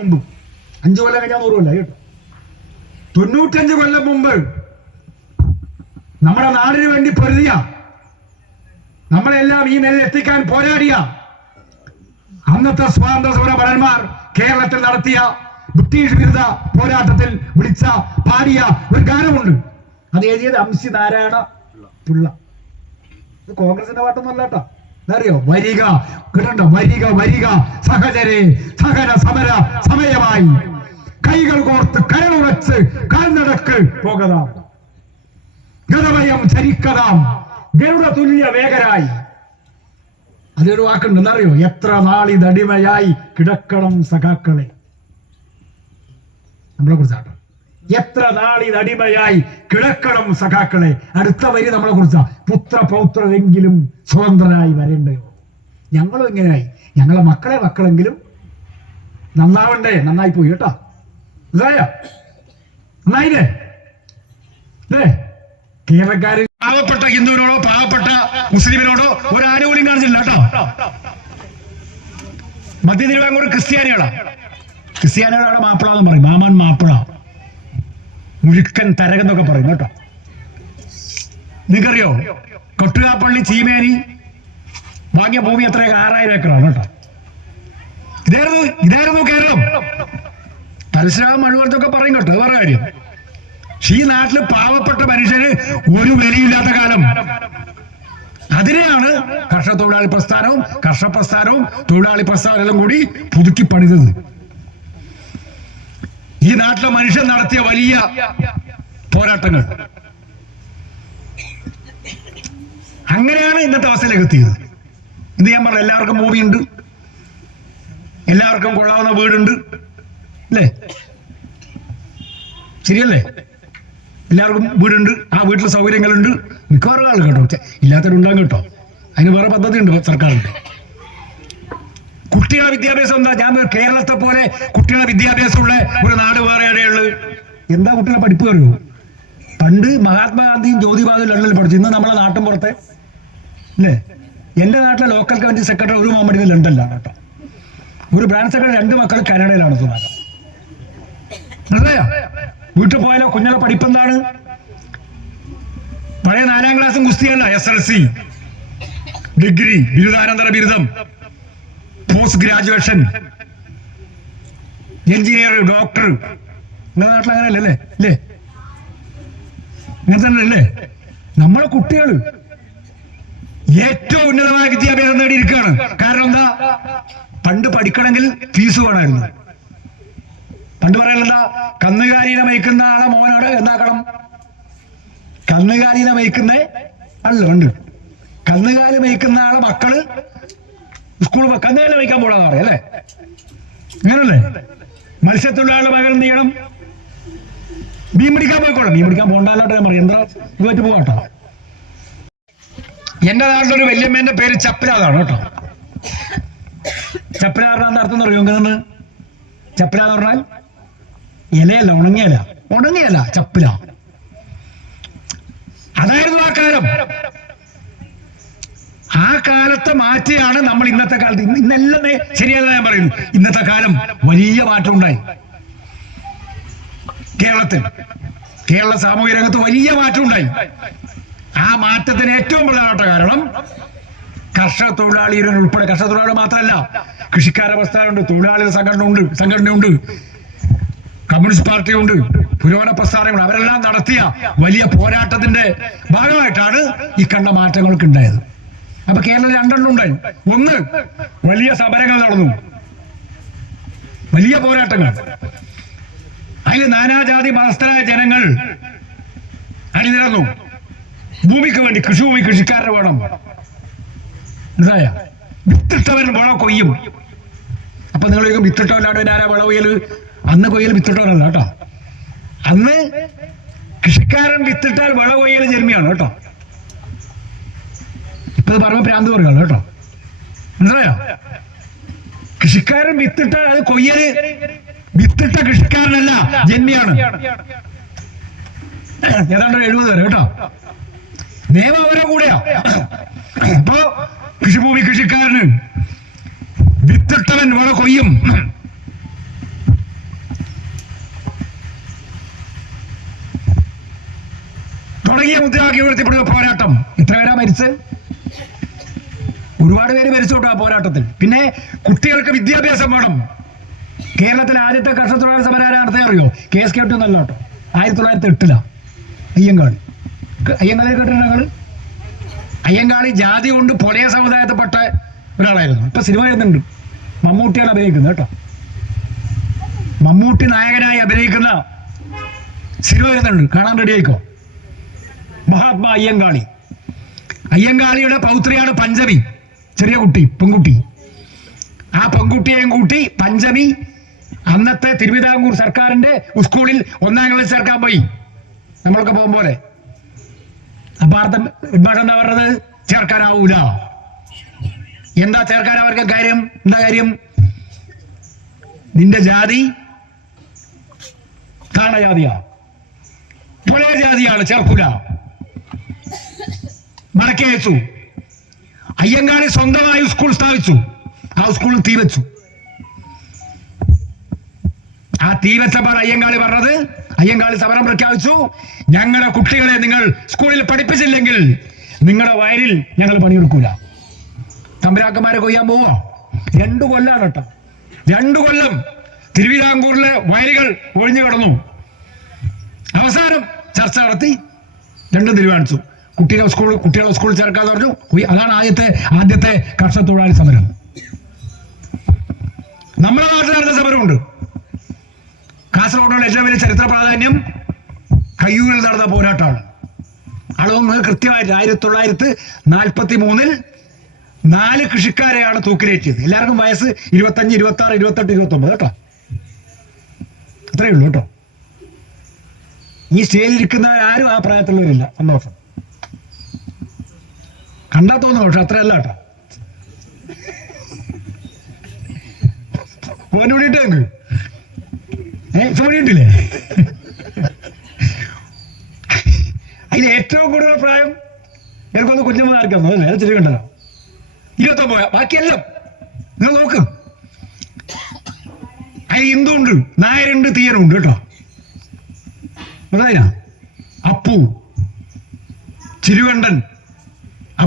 മുമ്പ് അഞ്ചു കൊല്ലം കഴിഞ്ഞാൽ നൂറ് കൊല്ലം കേട്ടോ. തൊണ്ണൂറ്റഞ്ച് കൊല്ലം മുമ്പ് നമ്മുടെ നാടിന് വേണ്ടി പൊരുതിയ നമ്മളെല്ലാം ഈ നിലയിൽ എത്തിക്കാൻ പോരാടിയ അന്നത്തെ സ്വാതന്ത്ര്യ സമര ഭടന്മാർ കേരളത്തിൽ നടത്തിയ ബ്രിട്ടീഷ് വിരുദ്ധ പോരാട്ടത്തിൽ വിളിച്ച പാടിയ ഒരു ഗാനമുണ്ട്. അത് എഴുതിയത് അംശി നാരായണ പിള്ള. കോൺഗ്രസിന്റെ പാട്ടൊന്നുമല്ല കേട്ടോ. അറിയോ വരിക. കിട്ടണ്ട വരിക വരിക. സഹചരെ സഹന സമര സമയമായി. കൈകൾ കോർത്ത് കരളുറച്ച് കാൽനടക്ക് പോകതാം. ഗതമയം ചരിക്കതാം. ഗരുഡ തുല്യ വേഗരായി. അതൊരു വാക്കുണ്ട് എന്നറിയോ? എത്ര നാളിതടിമയായി കിടക്കണം സഖാക്കളെ. നമ്മളെ കുറിച്ചാട്ടോ. എത്ര നാളി അടിമയായി കിടക്കണം സഖാക്കളെ? അടുത്ത വരി നമ്മളെ കുറിച്ചാ. പുത്ര പൗത്രരെങ്കിലും സ്വതന്ത്രരായി വരേണ്ടയോ? ഞങ്ങളും ഇങ്ങനെയായി. ഞങ്ങളെ മക്കളെ മക്കളെങ്കിലും നന്നാവണ്ടേ? നന്നായി പോയി കേട്ടോ. മനസ്സിലായോ? നന്നായില്ലേ? അല്ലേ കേരളക്കാര് പാവപ്പെട്ട ഹിന്ദുവിനോടോ പാവപ്പെട്ട മുസ്ലിമിനോടോ ഒരു ആനുകൂല്യം കാണിച്ചില്ല കേട്ടോ. മധ്യ തിരുവാങ്കൂർ ക്രിസ്ത്യാനികളാ. ക്രിസ്ത്യാനികളാണ് മാപ്പിള എന്ന് പറയും. മാമൻ മാപ്പിള. മുഴുക്കൻ തരകെന്നൊക്കെ പറയും കേട്ടോ. നിങ്ങൾക്കറിയോ? കൊട്ടുകാപ്പള്ളി ചീമേനി വാങ്ങിയ ഭൂമി എത്ര ആറായിരം ഏക്കറാണ് കേട്ടോ. ഇതായിരുന്നു ഇതായിരുന്നു കേരളം. പരശുരാമ മഴുവർത്തൊക്കെ പറയും കേട്ടോ. വേറെ കാര്യം. പക്ഷെ ഈ നാട്ടിൽ പാവപ്പെട്ട മനുഷ്യന് ഒരു വിലയില്ലാത്ത കാലം. അതിനെയാണ് കർഷക തൊഴിലാളി പ്രസ്ഥാനവും കർഷക പ്രസ്ഥാനവും തൊഴിലാളി പ്രസ്ഥാനം എല്ലാം കൂടി പുതുക്കി പണിതത്. ഈ നാട്ടിലെ മനുഷ്യൻ നടത്തിയ വലിയ പോരാട്ടങ്ങൾ. അങ്ങനെയാണ് ഇന്നത്തെ അവസ്ഥയിലേക്ക് എത്തിയത്. ഇന്ന് ഞാൻ പറഞ്ഞു എല്ലാവർക്കും ഭൂമിയുണ്ട്. എല്ലാവർക്കും കൊള്ളാവുന്ന വീടുണ്ട്. അല്ലേ? ശരിയല്ലേ? എല്ലാവർക്കും വീടുണ്ട്. ആ വീട്ടിലെ സൗകര്യങ്ങളുണ്ട്. മിക്കവാറും ആൾ കേട്ടോ. ഇല്ലാത്തവരുണ്ടാകും കേട്ടോ. അതിന് വേറെ പദ്ധതി ഉണ്ട് സർക്കാരിന്റെ കുട്ടികളുടെ വിദ്യാഭ്യാസം എന്താ? ഞാൻ കേരളത്തെ പോലെ കുട്ടികളുടെ വിദ്യാഭ്യാസമുള്ള ഒരു നാട് വേറെ എവിടെയുള്ളത്? എന്താ കുട്ടികളെ പഠിപ്പ് പറയൂ പണ്ട് മഹാത്മാഗാന്ധിയും ജ്യോതിബാദു ലണ്ടനിൽ പഠിച്ചു. ഇന്ന് നമ്മളെ നാട്ടും പുറത്തെ അല്ലേ എന്റെ നാട്ടിലെ ലോക്കൽ കമ്മിറ്റി സെക്രട്ടറി ഒരു മാമ്പടി ലണ്ടനിലാണ് കേട്ടോ. ഒരു ബ്രാഞ്ച് സെക്രട്ടറി രണ്ട് മക്കൾ കാനഡയിലാണ് മനസ്സിലായോ? വീട്ടിൽ പോയാലോ? കുഞ്ഞുങ്ങളെ പഠിപ്പെന്താണ് പഴയ നാലാം ക്ലാസ്സും കുസ്തിയല്ല എസ് എൽ സി ഡിഗ്രി ബിരുദാനന്തര ബിരുദം. Post graduation engineer doctor. നിങ്ങളുടെ നാട്ടിൽ അങ്ങനെ അല്ലേ? അല്ലേ ഇങ്ങനെ തന്നെ അല്ലേ നമ്മളെ കുട്ടികൾ ഏറ്റവും ഉന്നതമായ വിദ്യാഭ്യാസം നേടിയിരിക്കുകയാണ്. കാരണം എന്താ? പണ്ട് പഠിക്കണമെങ്കിൽ ഫീസ് വേണമായിരുന്നു. പണ്ട് പറയാനെന്താ കന്നുകാലിനെ മയക്കുന്ന ആളെ മോനോട് എന്താക്കണം? കന്നുകാലിനെ മയക്കുന്ന അല്ല ഉണ്ട് കന്നുകാലി മയക്കുന്ന ആളെ മക്കൾ സ്കൂൾ കന്നുകാലി വയ്ക്കാൻ പോടാന്ന് പറയാം അല്ലേ? അങ്ങനല്ലേ മത്സ്യത്തൊഴിലാളിയുടെ മകൻ എന്ത് ചെയ്യണം? മീൻ പിടിക്കാൻ പോയിക്കോളാം മീൻ പിടിക്കാൻ പോകണ്ടാലോട്ടെ ഞാൻ പറയും. എന്താ? ഇതുമായിട്ട് പോകട്ടോ എന്റെ നാട്ടിലൊരു വല്യമ്മേന്റെ പേര് ചപ്പലാതാണ് കേട്ടോ. ചപ്പല പറഞ്ഞാൽ അർത്ഥം അറിയോ എങ്ങനെ ചപ്പല എന്ന് പറഞ്ഞാൽ ഇലയല്ല ഉണങ്ങിയല ഉണങ്ങിയല ചപ്പല അതായിരുന്നു ആ കാലം. ആ കാലത്തെ മാറ്റിയാണ് നമ്മൾ ഇന്നത്തെ കാലത്ത്. ഇന്ന് ഇന്നെല്ലാം ശരിയല്ല ഞാൻ പറയുന്നു. ഇന്നത്തെ കാലം വലിയ മാറ്റം ഉണ്ടായി കേരളത്തിൽ കേരള സാമൂഹ്യ രംഗത്ത് വലിയ മാറ്റം ഉണ്ടായി ആ മാറ്റത്തിന് ഏറ്റവും പ്രധാനപ്പെട്ട കാരണം കർഷക തൊഴിലാളികൾ ഉൾപ്പെടെ. കർഷക തൊഴിലാളികൾ മാത്രമല്ല കൃഷിക്കാര പ്രസ്ഥാനമുണ്ട് തൊഴിലാളികളുടെ സംഘടന ഉണ്ട് സംഘടനയുണ്ട്. കമ്മ്യൂണിസ്റ്റ് പാർട്ടിയുണ്ട് പുരോഗമന പ്രസ്ഥാനങ്ങൾ. അവരെല്ലാം നടത്തിയ വലിയ പോരാട്ടത്തിന്റെ ഭാഗമായിട്ടാണ് ഈ കണ്ട മാറ്റങ്ങൾക്ക് ഉണ്ടായത് അപ്പൊ കേരളം രണ്ടെണ്ണം ഉണ്ടായി ഒന്ന് വലിയ സമരങ്ങൾ നടന്നു. വലിയ പോരാട്ടങ്ങൾ. അതിൽ നാനാജാതി മതസ്ഥരായ ജനങ്ങൾ അണിനിരന്നു. ഭൂമിക്ക് വേണ്ടി കൃഷിഭൂമി കൃഷിക്കാരെ വേണം. മനസ്സിലായ? വിത്തിട്ടവൻ വിള കൊയ്യും. അപ്പൊ നിങ്ങൾ ചോദിക്കും വിത്തിട്ടവനാണ് ആരാ വിള കൊയ്യൽ? അന്ന് കൊയ്യൽ വിത്തിട്ടവനല്ല കേട്ടോ. അന്ന് കൃഷിക്കാരൻ വിത്തിട്ടാൽ വിള കൊയ്യൽ ജന്മിയാണ് കേട്ടോ. ഇത് പറയുമ്പോൾ പ്രാന്ത് പറയുള്ളൂ കേട്ടോ. മനസ്സിലായോ? കൃഷിക്കാരൻ വിത്തിട്ട അത് കൊയ്യൽ വിത്തിട്ട കൃഷിക്കാരനല്ല ജന്മിയാണ്. ഏതാണ്ട് എഴുപത് വരെ കേട്ടോ. നിയമം അവരെ കൂടെയാ. അപ്പൊ കൃഷിഭൂമി കൃഷിക്കാരന് വിത്തിട്ടവൻ ഇവിടെ കൊയ്യും. തുടങ്ങിയ മുദ്രാക്കി ഉയർത്തിപ്പെടുക പോരാട്ടം. ഇത്ര പേരാ മരിച്ചത് ഒരുപാട് പേര് മരിച്ചോട്ടോ ആ പോരാട്ടത്തിൽ. പിന്നെ കുട്ടികൾക്ക് വിദ്യാഭ്യാസം വേണം. കേരളത്തിലെ ആദ്യത്തെ കർഷക തൊഴിലാളി സമരം ആരാണെന്ന് അറിയോ? കെ എസ് കെ ടി ഒന്നല്ല കേട്ടോ. ആയിരത്തി തൊള്ളായിരത്തി എട്ടിലാ അയ്യങ്കാളി അയ്യങ്കാളി കേട്ടിട്ടുണ്ട് ഞങ്ങൾ അയ്യങ്കാളി ജാതി കൊണ്ട് പൊലയ സമുദായത്തിൽപ്പെട്ട ഒരാളായിരുന്നു. ഇപ്പൊ സിനിമ വരുന്നുണ്ട്. മമ്മൂട്ടിയാണ് അഭിനയിക്കുന്നത് കേട്ടോ. മമ്മൂട്ടി നായകനായി അഭിനയിക്കുന്ന സിനിമ വരുന്നുണ്ട്. കാണാൻ റെഡി ആയിക്കോ? മഹാത്മാ അയ്യങ്കാളി. അയ്യങ്കാളിയുടെ പൗത്രിയാണ് പഞ്ചമി. ചെറിയ കുട്ടി പെൺകുട്ടി. ആ പെൺകുട്ടിയെയും കൂട്ടി പഞ്ചമി അന്നത്തെ തിരുവിതാംകൂർ സർക്കാരിന്റെ സ്കൂളിൽ ഒന്നാം ക്ലാസ് ചേർക്കാൻ പോയി. നമ്മളൊക്കെ പോകും പോലെ. അർത്ഥം ഇഡ്മാഷൻ എന്താ പറഞ്ഞത്? ചേർക്കാനാവൂല. എന്താ ചേർക്കാൻ അവർക്ക് കാര്യം? എന്താ കാര്യം? നിന്റെ ജാതി താണജാതിയാ. പുലയ ജാതിയാണ് ചേർക്കൂല. മടക്കി അയച്ചു അയ്യങ്കാളി സ്വന്തമായി സ്കൂൾ സ്ഥാപിച്ചു. ആ സ്കൂളിൽ തീ വെച്ചു. ആ തീ വെച്ചപ്പോൾ അയ്യങ്കാളി പറഞ്ഞത് അയ്യങ്കാളി സമരം പ്രഖ്യാപിച്ചു. ഞങ്ങളുടെ കുട്ടികളെ നിങ്ങൾ സ്കൂളിൽ പഠിപ്പിച്ചില്ലെങ്കിൽ നിങ്ങളുടെ വയലിൽ ഞങ്ങൾ പണിയെടുക്കൂല. തമ്പരാക്കന്മാരെ കൊയ്യാൻ പോവാ രണ്ടു കൊല്ലാണ് കേട്ടോ. രണ്ടു കൊല്ലം തിരുവിതാംകൂറിലെ വയലുകൾ ഒഴിഞ്ഞു കിടന്നു. അവസാനം ചർച്ച നടത്തി രണ്ടും തീരുമാനിച്ചു. കുട്ടികളെ സ്കൂൾ കുട്ടികളെ സ്കൂളിൽ ചേർക്കാന്ന് പറഞ്ഞു. അതാണ് ആദ്യത്തെ ആദ്യത്തെ കർഷക തൊഴിലാളി സമരം. നമ്മുടെ നാട്ടിൽ നടന്ന സമരമുണ്ട്. കാസർഗോഡുള്ള ഏറ്റവും വലിയ ചരിത്ര പ്രാധാന്യം കയ്യൂരിൽ നടന്ന പോരാട്ടമാണ്. അളവ് കൃത്യമായിട്ട് ആയിരത്തി തൊള്ളായിരത്തി നാൽപ്പത്തി മൂന്നിൽ നാല് കൃഷിക്കാരെയാണ് തൂക്കിലേറ്റിയത്. എല്ലാവർക്കും വയസ്സ് ഇരുപത്തഞ്ച് ഇരുപത്തി ആറ് ഇരുപത്തെട്ട് ഇരുപത്തി ഒമ്പത് കേട്ടോ? അത്രയേ ഉള്ളൂ കേട്ടോ? ഈ സ്റ്റേജിൽ ഇരിക്കുന്നവരാരും ആ പ്രായത്തിലുള്ളവരില്ല സന്തോഷം. കണ്ടാ തോന്നുന്നു പക്ഷെ അത്രയല്ല കേട്ടോ. ഓന് ഞങ്ങൾക്ക് ഏ ചോടിയിട്ടില്ലേ അതിൽ ഏറ്റവും കൂടുതൽ പ്രായം എനിക്കൊന്ന് കുഞ്ഞുമാർക്കാന്നോ അല്ലേ ചെറിയ തിരികണ്ടല്ലോ ഇരുപത്തൊമ്പത് ബാക്കിയെല്ലാം നിങ്ങൾ നോക്ക്. അതിൽ ഹിന്ദുണ്ട് നായരുണ്ട് തീയനുണ്ട് കേട്ടോ. അതായന അപ്പു ചിരുകണ്ഠൻ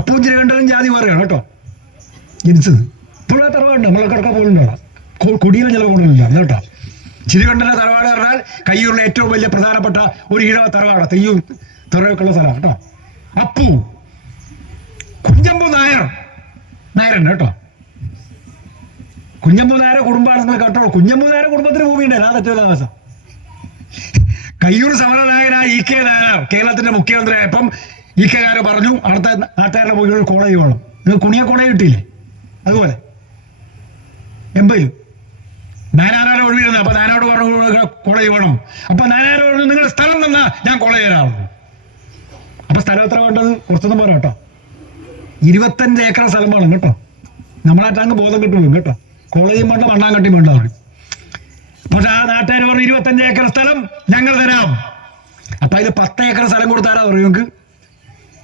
അപ്പുവും ചിരുകണ്ഠനും ജാതി മാറിയാണ് കേട്ടോ. ജനിച്ചത്. ഇപ്പോൾ തറവാടുണ്ട്. നമ്മളെ കിടക്ക പോലുണ്ട് അവിടെ. കൊ- ചില കൂടുതലില്ല കേട്ടോ. ചിരുകണ്ഠന്റെ തറവാട് പറഞ്ഞാൽ കയ്യൂരിലെ ഏറ്റവും വലിയ പ്രധാനപ്പെട്ട ഒരു ഈഴവ തറവാട്. തെയ്യൂർ തറവൊക്കെയുള്ള സ്ഥലമാണ് കേട്ടോ. അപ്പു. കുഞ്ഞമ്പു നായർ. നായരുണ്ട് കേട്ടോ. കുഞ്ഞമ്പു നായര കുടുംബമാണെന്ന് കേട്ടോ കുഞ്ഞമ്പു നായര കുടുംബത്തിന് ഭൂമിയുണ്ട് ആ തെറ്റോ ദിവസം കയ്യൂർ സമരനായകനായ ഇ കെ നായർ കേരളത്തിന്റെ മുഖ്യമന്ത്രിയായപ്പം ഇ കെ നായർ പറഞ്ഞു അടുത്ത നാട്ടുകാരുടെ പോയി ഒരു കോളേജ് വേണം. നിങ്ങൾ കുണിയ കോളേജ് കിട്ടിയില്ലേ? അതുപോലെ. എൺപതിൽ നാനാരോട് ഒഴിവിരുന്നു അപ്പൊ നാനോട് പറഞ്ഞു കോളേജ് വേണം. അപ്പൊ നാനാരോട് പറഞ്ഞു നിങ്ങൾ സ്ഥലം തന്നാ ഞാൻ കോളേജ് തരാറുള്ളൂ അപ്പൊ സ്ഥലം എത്ര വേണ്ടത്? കുറച്ചൊന്നും പോരാ കേട്ടോ. ഇരുപത്തഞ്ച് ഏക്കർ സ്ഥലം വേണം കേട്ടോ. നമ്മളായിട്ട് അങ്ങ് ബോധം കിട്ടുള്ളൂ കേട്ടോ. കോളേജും വേണ്ട മണ്ണാങ്കട്ടിയും വേണ്ട പറഞ്ഞു പക്ഷെ ആ നാട്ടുകാർ പറഞ്ഞു ഇരുപത്തഞ്ച് ഏക്കർ സ്ഥലം ഞങ്ങൾ തരാം. അപ്പൊ അതിൽ പത്ത് ഏക്കർ സ്ഥലം കൊടുത്താരാ പറയും നിങ്ങൾക്ക്.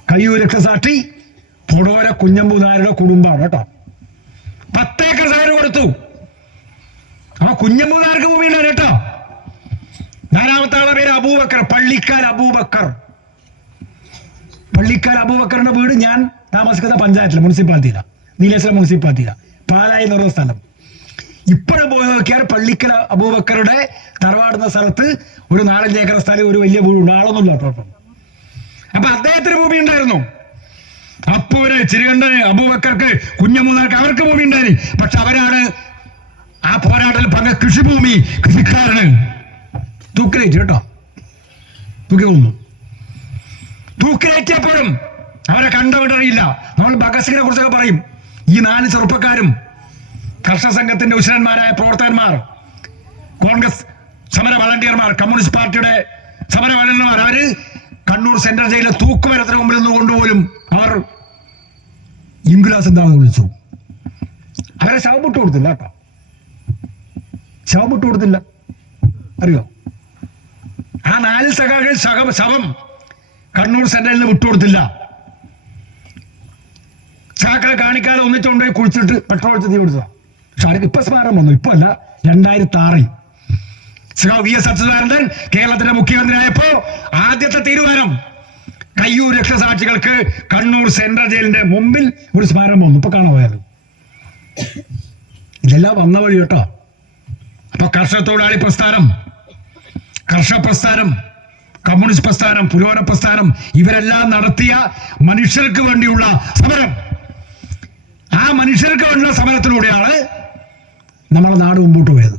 കയ്യൂർ രക്തസാക്ഷി പുടോര കുഞ്ഞമ്പൂനാരുടെ കുടുംബമാണ് കേട്ടോ. പത്തേക്കർ സ്ഥലം കൊടുത്തു. ആ കുഞ്ഞമ്പൂനാർക്ക് ഭൂമിയുണ്ടാണ് കേട്ടോ. നാലാമത്തെ ആളുടെ പേര് അബൂബക്കർ പള്ളിക്കാൽ അബൂബക്കർ. പള്ളിക്കാൽ അബൂബക്കറിന്റെ വീട് ഞാൻ താമസിക്കുന്ന പഞ്ചായത്തിലെ മുനിസിപ്പാലിറ്റിയിലാണ് നീലേശ്വരം മുനിസിപ്പാലിറ്റിയിലാണ് പാലായി എന്ന് സ്ഥലം. ഇപ്പോഴും പോയി നോക്കിയാൽ പള്ളിക്കൽ അബൂബക്കറുടെ തറവാടുന്ന സ്ഥലത്ത് ഒരു നാലഞ്ച് ഏക്കർ സ്ഥലം ഒരു വലിയ വീടുണ്ട്. ആളൊന്നുമില്ല കേട്ടോ അപ്പൊ അദ്ദേഹത്തിന് ഭൂമി ഉണ്ടായിരുന്നു. അപ്പൂര് ചിരുകണ്ഠന് അബൂബക്കർക്ക് കുഞ്ഞമ്മൂന്നാർക്ക് അവർക്ക് ഭൂമി ഉണ്ടായി. പക്ഷെ അവരാണ് ആ പോരാട്ടത്തിൽ പങ്ക കൃഷിഭൂമി കൃഷിക്കാരന് തൂക്കിലേറ്റ് കേട്ടോ. തൂക്കി കൊന്നു. തൂക്കിലേറ്റിയപ്പോഴും അവരെ കണ്ടവിടറിയില്ല. നമ്മൾ ഭഗത് സിംഗിനെ കുറിച്ചൊക്കെ പറയും. ഈ നാല് ചെറുപ്പക്കാരും കർഷക സംഘത്തിന്റെ ഉശിരന്മാരായ പ്രവർത്തകന്മാർ കോൺഗ്രസ് സമര വളണ്ടിയർമാർ കമ്മ്യൂണിസ്റ്റ് പാർട്ടിയുടെ സമര വളണ്ടിയർമാർ അവർ കണ്ണൂർ സെൻട്രൽ ജയിലിലെ തൂക്കുമരത്തിന് മുമ്പിൽ നിന്ന് കൊണ്ടുപോലും അവർ ഇംഗുലാസ് എന്താണെന്ന് വിളിച്ചു. അവരെ ശവം കൊടുത്തില്ല കേട്ടോ. ശവം വിട്ടു കൊടുത്തില്ല. അറിയോ? ആ നാല് സഖാക്കൾ ശവം ശവം കണ്ണൂർ സെൻട്രലിന് വിട്ടുകൊടുത്തില്ല ചാക്കളെ കാണിക്കാതെ ഒന്നിച്ചുകൊണ്ടുപോയി കുളിച്ചിട്ട് പെട്രോൾ ഒഴിച്ച് തീ പിടിച്ചതാ. പക്ഷെ അവർക്ക് ഇപ്പൊ സ്മാരം വന്നു. ഇപ്പൊ അല്ല രണ്ടായിരത്തി ആറിൽ വി എസ് അച്യുതാനന്ദൻ കേരളത്തിന്റെ മുഖ്യമന്ത്രിയായപ്പോ ആദ്യത്തെ തീരുമാനം കയ്യൂർ രക്തസാക്ഷികൾക്ക് കണ്ണൂർ സെൻട്രൽ ജയിലിന്റെ മുമ്പിൽ ഒരു സ്മാരകം വന്നു. ഇപ്പൊ പോയാലും ഇതെല്ലാം വന്ന വഴി കേട്ടോ. അപ്പൊ കർഷക തൊഴിലാളി പ്രസ്ഥാനം കർഷക പ്രസ്ഥാനം കമ്മ്യൂണിസ്റ്റ് പ്രസ്ഥാനം പുരോഗമന പ്രസ്ഥാനം ഇവരെല്ലാം നടത്തിയ മനുഷ്യർക്ക് വേണ്ടിയുള്ള സമരം. ആ മനുഷ്യർക്ക് വേണ്ടിയുള്ള സമരത്തിലൂടെയാണ് നമ്മുടെ നാട് മുമ്പോട്ട് പോയത്.